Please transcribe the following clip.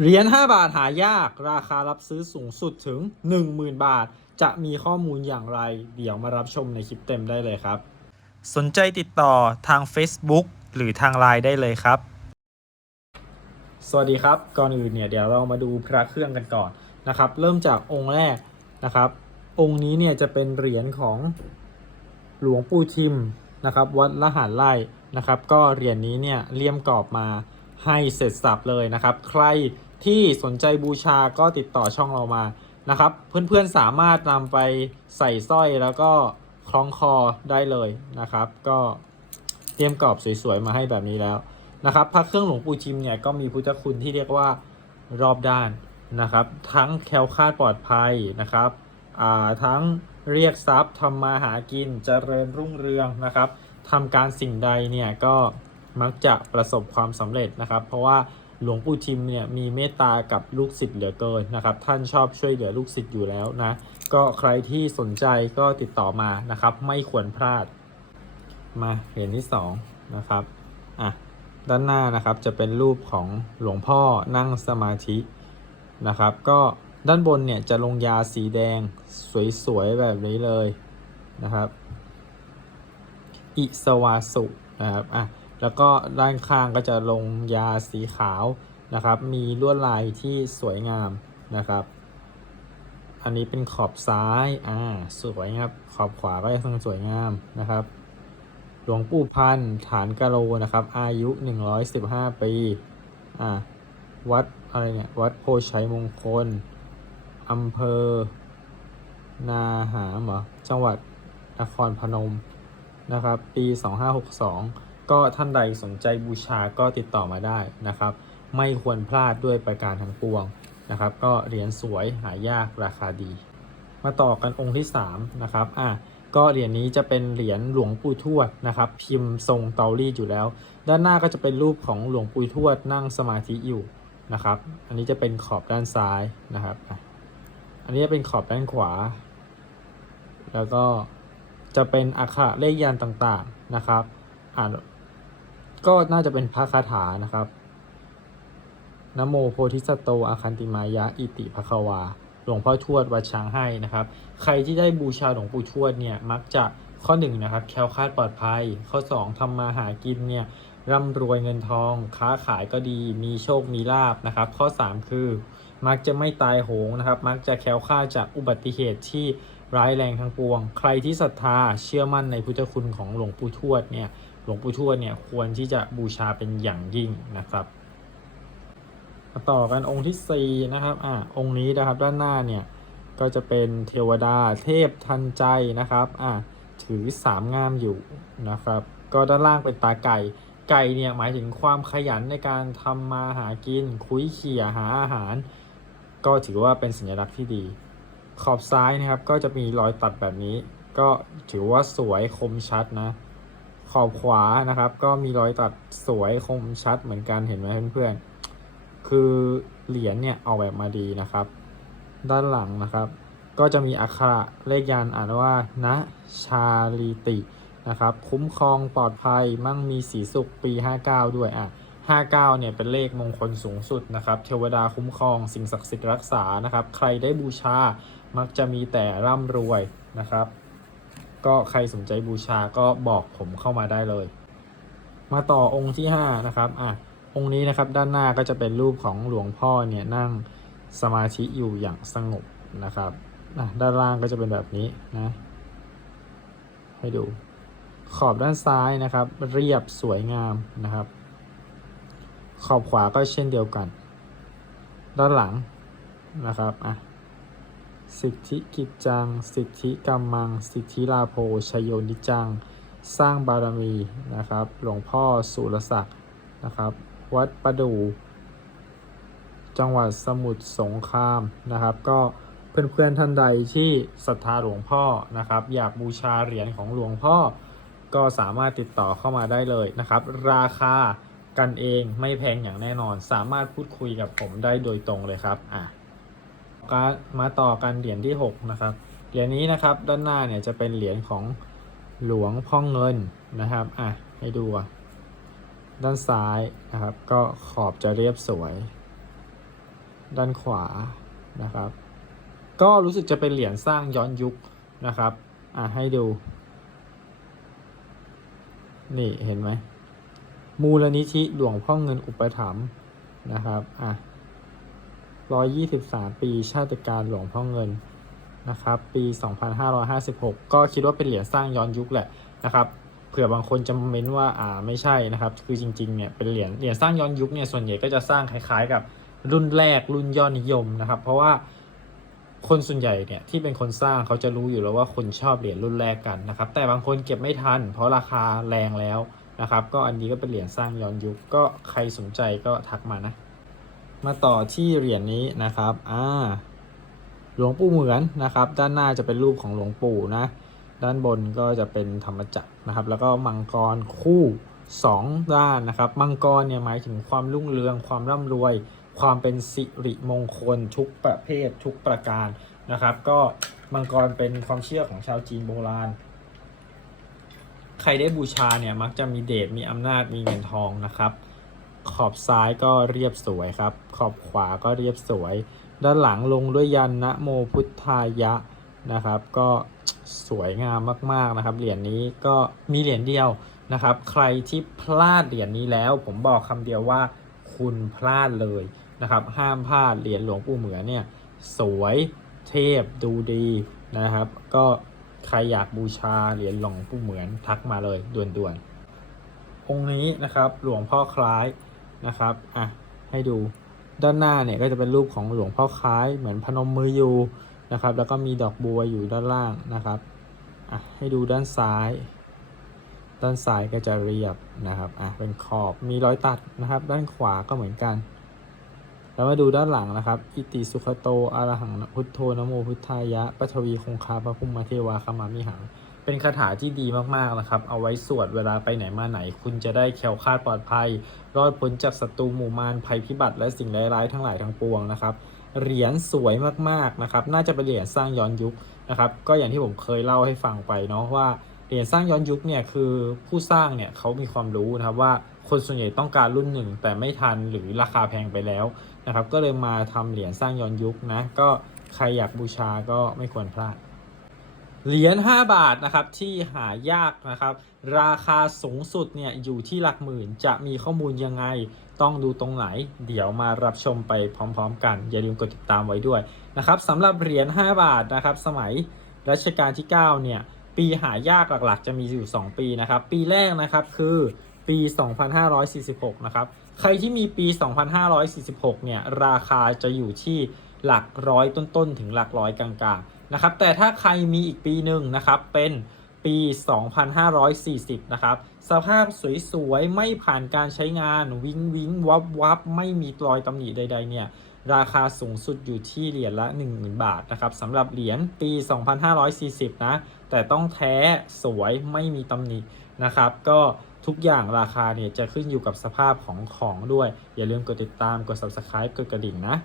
เหรียญ 5 บาทหายาก ราคารับซื้อสูงสุดถึง 10,000 บาท จะมีข้อมูลอย่างไร เดี๋ยวมารับชมในคลิปเต็มได้เลยครับ สนใจติดต่อทาง Facebook หรือทาง Line ได้เลยครับ สวัสดีครับ ก่อนอื่นเนี่ยเดี๋ยวเรามาดูพระเครื่องกันก่อนนะครับ เริ่มจากองค์แรกนะครับ องค์นี้เนี่ยจะเป็นเหรียญของหลวงปู่ทิมนะครับ วัดละหารไร่นะครับ ก็เหรียญนี้เนี่ยเลี่ยมกรอบมาให้เสร็จสับเลยนะครับ ใคร ที่สนใจบูชาก็ติดต่อช่องเรามานะครับ เพื่อนๆสามารถนำไปใส่สร้อยแล้วก็คล้องคอได้เลยนะครับ ก็เตรียมกรอบสวยๆมาให้แบบนี้แล้วนะครับพระเครื่องหลวงปู่ชิมเนี่ยก็มีพุทธคุณที่เรียกว่ารอบด้านนะครับ ทั้งแคล้วคลาดปลอดภัยนะครับอ่าทั้งเรียกทรัพย์ทำมาหากินเจริญรุ่งเรืองนะครับทำการสิ่งใดเนี่ยก็มักจะประสบความสำเร็จนะครับ เพราะว่า หลวงปู่ชิมเนี่ยมีเมตตากับลูกศิษย์เหลือเกินนะครับ ท่านชอบช่วยเหลือลูกศิษย์อยู่แล้วนะ ก็ใครที่สนใจก็ติดต่อมานะครับ ไม่ควรพลาด มาเหรียญที่สองนะครับอะด้านหน้านะครับจะเป็นรูปของหลวงพ่อนั่งสมาธินะครับ ก็ด้านบนเนี่ยจะลงยาสีแดงสวยๆแบบนี้เลยนะครับ อิสวาสุนะครับอะ แล้วก็ด้านข้างก็จะลงยาสีขาวนะครับ มีลวดลายที่สวยงามนะครับ อันนี้เป็นขอบซ้ายอ่าสวยครับ ขอบขวาก็ยังสวยงามนะครับ หลวงปู่พันธ์ฐานกะโลนะครับ อายุ 115 ปีอ่าวัดอะไรเนี่ยวัดโพชัยมงคลอำเภอ นาหามเหรอจังหวัดนครพนมนะครับ ปี 2562 ก็ท่านใดสนใจบูชาก็ติดต่อมาได้นะครับ ไม่ควรพลาดด้วยประการทั้งปวงนะครับ ก็เหรียญสวยหายากราคาดี มาต่อกันองค์ที่3นะครับอะก็เหรียญนี้จะเป็นเหรียญหลวงปู่ทวดนะครับ พิมพ์ทรงเตารีดอยู่แล้ว ด้านหน้าก็จะเป็นรูปของหลวงปู่ทวดนั่งสมาธิอยู่นะครับ อันนี้จะเป็นขอบด้านซ้ายนะครับอะอันนี้จะเป็นขอบด้านขวา แล้วก็จะเป็นอักขระเลขยันต์ต่างๆนะครับ อ่าน ก็น่าจะเป็นพระคาถานะครับนโมโพธิสโตอาคันติมายะ อิติภควา หลวงพ่อทวดวัดช้างให้นะครับ ใครที่ได้บูชาหลวงปู่ทวดเนี่ยมักจะข้อ1นงนะครับแคล้วคลาดปลอดภัย ข้อ 2ทำมาหากินเนี่ยร่ำรวยเงินทอง ค้าขายก็ดี มีโชค มีลาบนะครับ ข้อ 3 คือ มักจะไม่ตายโหงนะครับ มักจะแคล้วคลาดจากอุบัติเหตุที่ร้ายแรงทั้งปวง ใครที่ศรัทธาเชื่อมั่นในพุทธคุณของหลวงปู่ทวดเนี่ย หลวงปู่ทวดเนี่ยควรที่จะบูชาเป็นอย่างยิ่งนะครับมาต่อกันองค์ที่4นะครับอ่าองค์นี้นะครับด้านหน้าเนี่ยก็จะเป็นเทวดาเทพทันใจนะครับอ่าถือสามงามอยู่นะครับก็ด้านล่างเป็นตาไก่ไก่เนี่ยหมายถึงความขยันในการทำมาหากิน คุยเขี่ยหาอาหาร ก็ถือว่าเป็นสัญลักษณ์ที่ดี ขอบซ้ายนะครับก็จะมีรอยตัดแบบนี้ ก็ถือว่าสวยคมชัดนะ ขอบขวานะครับ ก็มีรอยตัดสวยคมชัดเหมือนกันเห็นไหมเพื่อนๆ คือเหรียญเนี่ยออกแบบมาดีนะครับ ด้านหลังนะครับ ก็จะมีอักขระเลขยันอ่านว่านะชาลีตินะครับ คุ้มครองปลอดภัยมั่งมีสีสุขปี 59 ด้วยอะ59เนี่ยเป็นเลขมงคลสูงสุดนะครับเทวดาคุ้มครองสิ่งศักดิ์สิทธิ์รักษานะครับ ใครได้บูชามักจะมีแต่ร่ำรวยนะครับ ก็ใครสนใจบูชาก็บอกผมเข้ามาได้เลย มาต่อองค์ที่5นะครับอะองค์นี้นะครับด้านหน้าก็จะเป็นรูปของหลวงพ่อเนี่ยนั่งสมาธิอยู่อย่างสงบนะครับอะด้านล่างก็จะเป็นแบบนี้นะ ให้ดู ขอบด้านซ้ายนะครับ เรียบสวยงามนะครับ ขอบขวาก็เช่นเดียวกัน ด้านหลังนะครับอะ สิทธิกิจจัง สิทธิกรรมัง สิทธิลาโภชยโยนิจัง สร้างบารมีนะครับ หลวงพ่อสุรศักดิ์นะครับ วัดประดูจังหวัดสมุทรสงครามนะครับ ก็เพื่อนๆท่านใดที่ศรัทธาหลวงพ่อนะครับ อยากบูชาเหรียญของหลวงพ่อ ก็สามารถติดต่อเข้ามาได้เลยนะครับ ราคากันเองไม่แพงอย่างแน่นอน สามารถพูดคุยกับผมได้โดยตรงเลยครับอะ ก็มาต่อกันเหรียญที่ 6 นะครับ เหรียญนี้นะครับด้านหน้าเนี่ยจะเป็นเหรียญของหลวงพ่อเงินนะครับ อะให้ดูด้านซ้ายนะครับ ก็ขอบจะเรียบสวย ด้านขวานะครับ ก็รู้สึกจะเป็นเหรียญสร้างย้อนยุคนะครับ อะให้ดู นี่เห็นไหมมูลนิธิหลวงพ่อเงินอุปถัมภ์นะครับ อะ ร้อยยี่สิบสามปีชาติการหลวงพ่อเงินนะครับปี 2556 ก็คิดว่าเป็นเหรียญสร้างย้อนยุคแหละนะครับเผื่อบางคนจะเม้นว่าอ่าไม่ใช่นะครับ คือจริงๆเนี่ยเป็นเหรียญเหรียญสร้างย้อนยุคเนี่ยส่วนใหญ่ก็จะสร้างคล้ายๆกับรุ่นแรกรุ่นยอดนิยมนะครับ เพราะว่าคนส่วนใหญ่เนี่ยที่เป็นคนสร้างเขาจะรู้อยู่แล้วว่าคนชอบเหรียญรุ่นแรกกันนะครับ แต่บางคนเก็บไม่ทัน เพราะราคาแรงแล้วนะครับ ก็อันนี้ก็เป็นเหรียญสร้างย้อนยุคก็ใครสนใจก็ทักมานะ มาต่อที่เหรียญนี้นะครับ อ่า หลวงปู่เหมือนนะครับ ด้านหน้าจะเป็นรูปของหลวงปู่นะ ด้านบนก็จะเป็นธรรมจักรนะครับ แล้วก็มังกรคู่สองด้านนะครับ มังกรเนี่ยหมายถึงความรุ่งเรือง ความร่ำรวย ความเป็นสิริมงคลทุกประเภททุกประการนะครับ ก็มังกรเป็นความเชื่อของชาวจีนโบราณ ใครได้บูชาเนี่ยมักจะมีเดชมีอำนาจมีเงินทองนะครับ ขอบซ้ายก็เรียบสวยครับ ขอบขวาก็เรียบสวย ด้านหลังลงด้วยยันนะโมพุทธายะนะครับ ก็สวยงามมาก ๆ นะครับ เหรียญนี้ก็มีเหรียญเดียวนะครับ ใครที่พลาดเหรียญนี้แล้ว ผมบอกคำเดียวว่าคุณพลาดเลยนะครับ ห้ามพลาดเหรียญหลวงปู่เหมือนเนี่ย สวยเทพดูดีนะครับ ก็ใครอยากบูชาเหรียญหลวงปู่เหมือนทักมาเลยด่วนๆองค์นี้นะครับหลวงพ่อคล้าย นะครับอะให้ดูด้านหน้าเนี่ยก็จะเป็นรูปของหลวงพ่อคล้ายเหมือนพนมมืออยู่นะครับ แล้วก็มีดอกบัวอยู่ด้านล่างนะครับอะให้ดูด้านซ้าย ด้านซ้ายก็จะเรียบนะครับอะเป็นขอบมีรอยตัดนะครับ ด้านขวาก็เหมือนกัน แล้วมาดูด้านหลังนะครับ อิติสุขโตอรหังพุทโธนโมพุทธายะปัทวีคงคาพระพุมมเทวาขมามิหัง เป็นคาถาที่ดีมากๆนะครับ เอาไว้สวดเวลาไปไหนมาไหน คุณจะได้แคล้วคลาดปลอดภัย รอดพ้นจากศัตรูหมู่มารภัยพิบัติ และสิ่งร้ายๆทั้งหลายทั้งปวงนะครับเหรียญสวยมากๆนะครับ น่าจะเป็นเหรียญสร้างย้อนยุคนะครับ ก็อย่างที่ผมเคยเล่าให้ฟังไปเนาะว่าเหรียญสร้างย้อนยุคเนี่ยคือผู้สร้างเนี่ยเขามีความรู้นะครับว่าคนส่วนใหญ่ต้องการรุ่นหนึ่งแต่ไม่ทันหรือราคาแพงไปแล้วนะครับ ก็เลยมาทำเหรียญสร้างย้อนยุคนะก็ใครอยากบูชาก็ไม่ควรพลาด เหรียญ5บาทนะครับที่หายากนะครับ ราคาสูงสุดเนี่ยอยู่ที่หลักหมื่นจะมีข้อมูลยังไง ต้องดูตรงไหน เดี๋ยวมารับชมไปพร้อมๆ กัน อย่าลืมกดติดตามไว้ด้วยนะครับสำหรับเหรียญ5บาทนะครับ สมัยรัชกาลที่9เนี่ยปีหายากหลักๆ จะมีอยู่ 2 ปีนะครับ ปีแรกนะครับคือปี 2546 นะครับ ใครที่มีปี 2546 เนี่ยราคาจะอยู่ที่หลักร้อยต้นๆ ถึงหลักร้อยกลางๆ นะครับ แต่ถ้าใครมีอีกปีหนึ่งนะครับเป็นปี 2540 นะครับ สภาพสวยๆ ไม่ผ่านการใช้งานวิงวิงวับวับไม่มีรอยตำหนิใดๆ เนี่ย ราคาสูงสุดอยู่ที่เหรียญละ 10,000 บาทนะครับสำหรับเหรียญปี 2540 นะ แต่ต้องแท้สวยไม่มีตำหนินะครับ ก็ทุกอย่างราคาเนี่ยจะขึ้นอยู่กับสภาพของของด้วย อย่าลืมกดติดตามกด subscribe กดกระดิ่งนะ